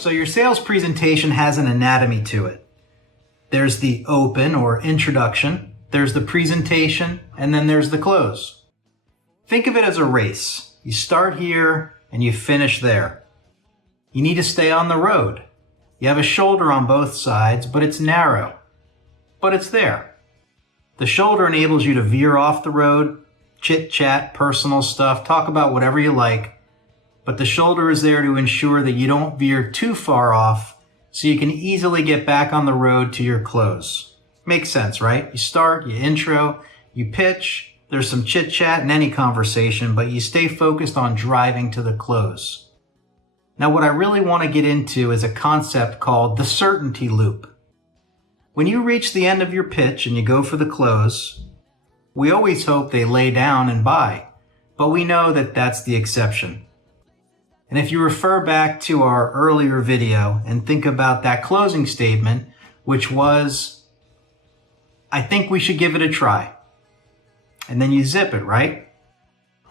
So your sales presentation has an anatomy to it. There's the open or introduction, there's the presentation, and then there's the close. Think of it as a race. You start here and you finish there. You need to stay on the road. You have a shoulder on both sides, but it's narrow. But it's there. The shoulder enables you to veer off the road, chit-chat, personal stuff, talk about whatever you like. But the shoulder is there to ensure that you don't veer too far off so you can easily get back on the road to your close. Makes sense, right? You start, you intro, you pitch, there's some chit-chat in any conversation, but you stay focused on driving to the close. Now, what I really want to get into is a concept called the certainty loop. When you reach the end of your pitch and you go for the close, we always hope they lay down and buy, but we know that that's the exception. And if you refer back to our earlier video and think about that closing statement, which was, I think we should give it a try. And then you zip it, right?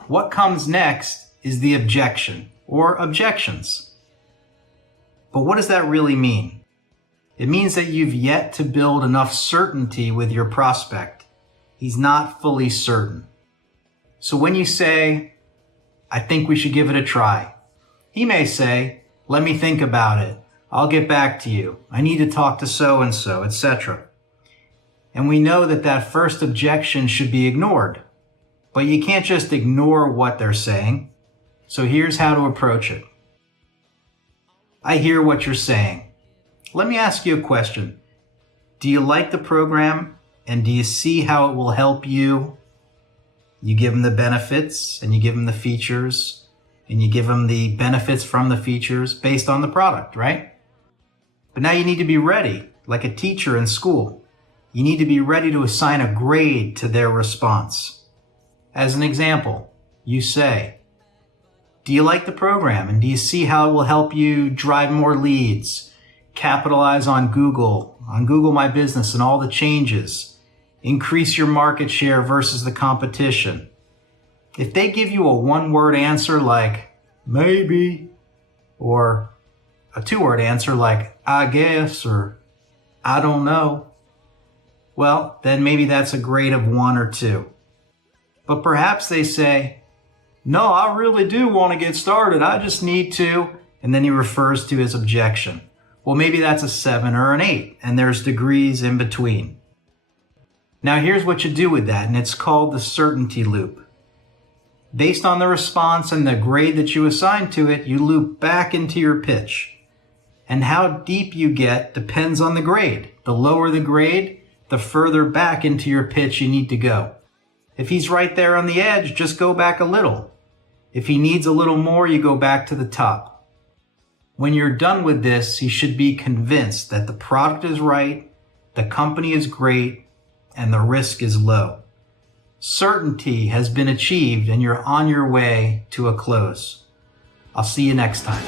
What comes next is the objection or objections. But what does that really mean? It means that you've yet to build enough certainty with your prospect. He's not fully certain. So when you say, I think we should give it a try, he may say, let me think about it. I'll get back to you. I need to talk to so-and-so, etc. And we know that that first objection should be ignored. But you can't just ignore what they're saying. So here's how to approach it. I hear what you're saying. Let me ask you a question. Do you like the program? And do you see how it will help you? You give them the benefits and you give them the features. And you give them the benefits from the features based on the product, right? But now you need to be ready, like a teacher in school. You need to be ready to assign a grade to their response. As an example, you say, do you like the program? And do you see how it will help you drive more leads, capitalize on Google My Business and all the changes, increase your market share versus the competition? If they give you a one-word answer like, maybe, or a two-word answer like, I guess, or I don't know, well, then maybe that's a grade of 1 or 2. But perhaps they say, no, I really do want to get started. I just need to, and then he refers to his objection. Well, maybe that's a 7 or an 8, and there's degrees in between. Now, here's what you do with that, and it's called the certainty loop. Based on the response and the grade that you assign to it, you loop back into your pitch. And how deep you get depends on the grade. The lower the grade, the further back into your pitch you need to go. If he's right there on the edge, just go back a little. If he needs a little more, you go back to the top. When you're done with this, you should be convinced that the product is right, the company is great, and the risk is low. Certainty has been achieved and you're on your way to a close. I'll see you next time.